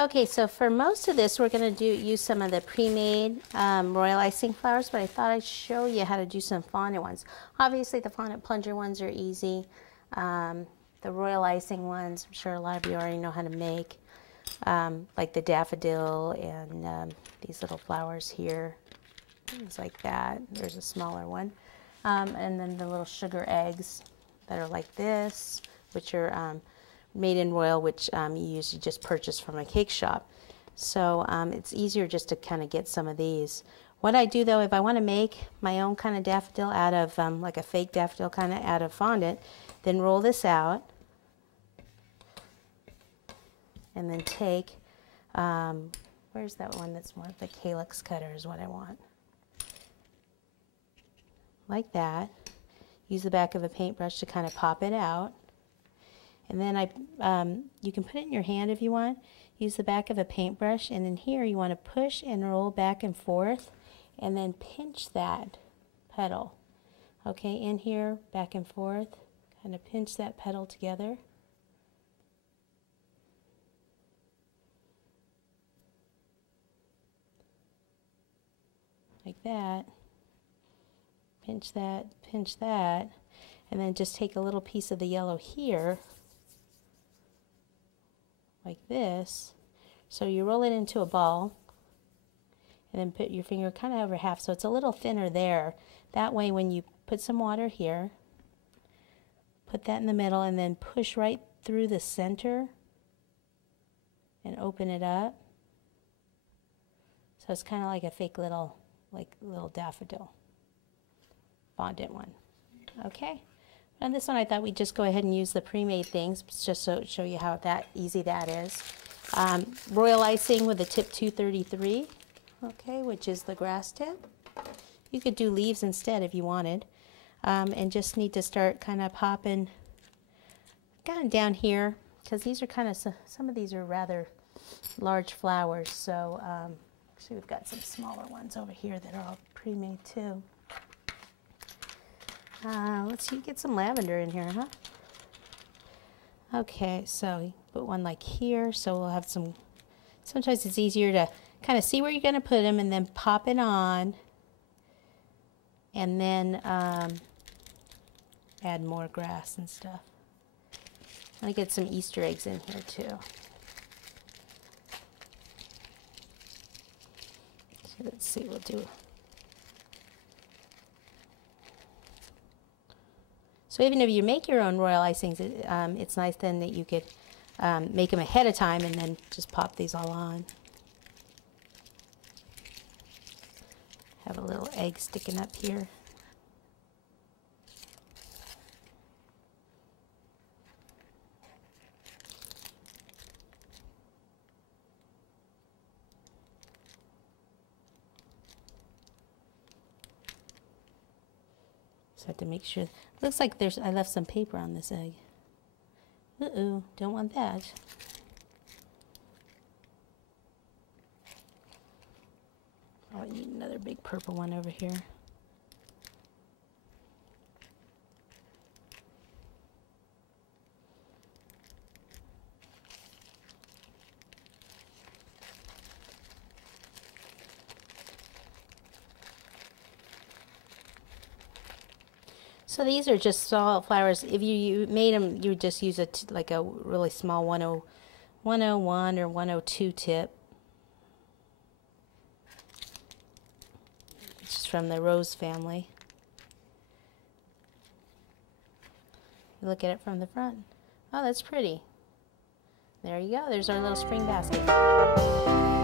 Okay, so for most of this, we're going to use some of the pre-made royal icing flowers, but I thought I'd show you how to do some fondant ones. Obviously, the fondant plunger ones are easy. The royal icing ones, I'm sure a lot of you already know how to make, like the daffodil and these little flowers here, things like that. There's a smaller one. And then the little sugar eggs that are like this, which are made in royal, which you usually just purchase from a cake shop. So it's easier just to kind of get some of these. What I do though, if I want to make my own kind of daffodil out of like a fake daffodil kind of out of fondant, then roll this out and then take, where's that one that's more the calyx cutter is what I want. Like that. Use the back of a paintbrush to kind of pop it out. And then you can put it in your hand if you want. Use the back of a paintbrush, and in here you want to push and roll back and forth, and then pinch that petal. Okay, in here, back and forth, kind of pinch that petal together. Like that. Pinch that, and then just take a little piece of the yellow here, like this. So you roll it into a ball, and then put your finger kind of over half, so it's a little thinner there. That way when you put some water here, put that in the middle, and then push right through the center, and open it up. So it's kind of like a fake little daffodil. Fondant one. Okay, and this one I thought we'd just go ahead and use the pre-made things just so show you how easy that is. Royal icing with a tip 233, okay, which is the grass tip. You could do leaves instead if you wanted, and just need to start kind of popping kind of down here, because these are kind of some of these are rather large flowers. So actually we've got some smaller ones over here that are all pre-made too. Let's see, get some lavender in here, huh? Okay, so you put one like here, so we'll have some, sometimes it's easier to kind of see where you're going to put them and then pop it on, and then add more grass and stuff. I'm going to get some Easter eggs in here too. So let's see, we'll do. So even if you make your own royal icings, it's nice then that you could make them ahead of time and then just pop these all on. Have a little egg sticking up here. So I have to make sure. Looks like I left some paper on this egg. Uh-oh, don't want that. Oh, I need another big purple one over here. So these are just small flowers. If you made them, you would just use like a really small 101 or 102 tip. It's from the rose family. You look at it from the front. Oh, that's pretty. There you go. There's our little spring basket.